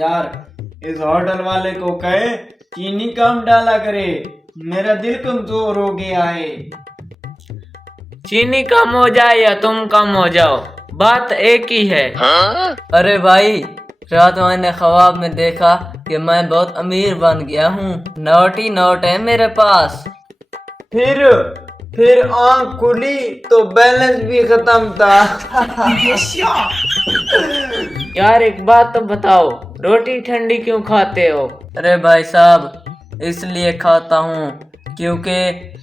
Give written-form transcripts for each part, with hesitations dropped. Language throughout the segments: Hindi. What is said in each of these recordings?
यार इस होटल वाले को कहे चीनी कम डाला करे, मेरा दिल कमजोर हो गया है। चीनी कम हो जाए या तुम कम हो जाओ, बात एक ही है। अरे भाई, रात मैंने ख्वाब में देखा कि मैं बहुत अमीर बन गया हूँ, नोट ही नोट है मेरे पास। फिर आंख खुली तो बैलेंस भी खत्म था। यार एक बात तो बताओ, रोटी ठंडी क्यों खाते हो? अरे भाई साहब, इसलिए खाता हूँ क्योंकि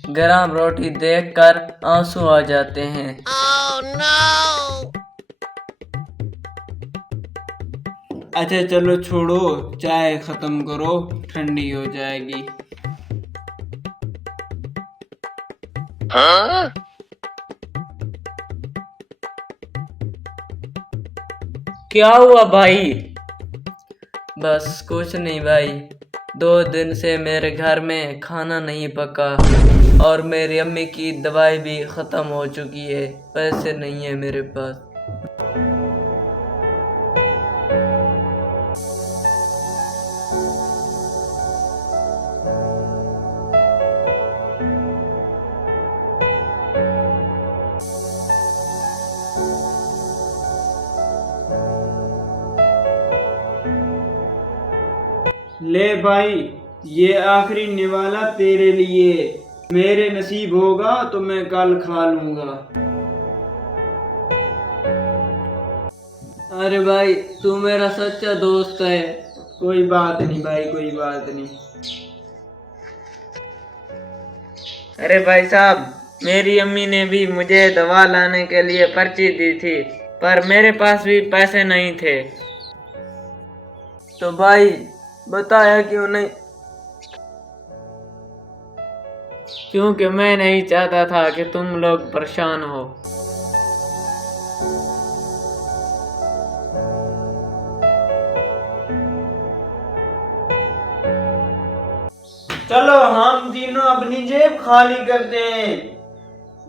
गरम रोटी देखकर आंसू आ जाते हैं। अच्छा चलो छोड़ो, चाय खत्म करो, ठंडी हो जाएगी। क्या हुआ भाई? बस कुछ नहीं भाई, 2 दिन से मेरे घर में खाना नहीं पका और मेरी अम्मी की दवाई भी ख़त्म हो चुकी है, पैसे नहीं है मेरे पास। ले भाई, ये आखिरी निवाला तेरे लिए, मेरे नसीब होगा तो मैं कल खा लूंगा। अरे भाई, तू मेरा सच्चा दोस्त है। कोई बात नहीं भाई, कोई बात नहीं। अरे भाई साहब, मेरी अम्मी ने भी मुझे दवा लाने के लिए पर्ची दी थी, पर मेरे पास भी पैसे नहीं थे। तो भाई बताया क्यों नहीं? क्योंकि मैं नहीं चाहता था कि तुम लोग परेशान हो। चलो हम तीनों अपनी जेब खाली करते हैं,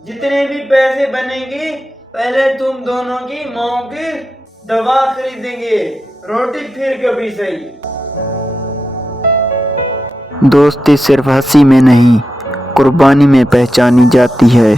जितने भी पैसे बनेंगे पहले तुम दोनों की माँ की दवा खरीदेंगे, रोटी फिर कभी सही। दोस्ती सिर्फ हंसी में नहीं, कुर्बानी में पहचानी जाती है।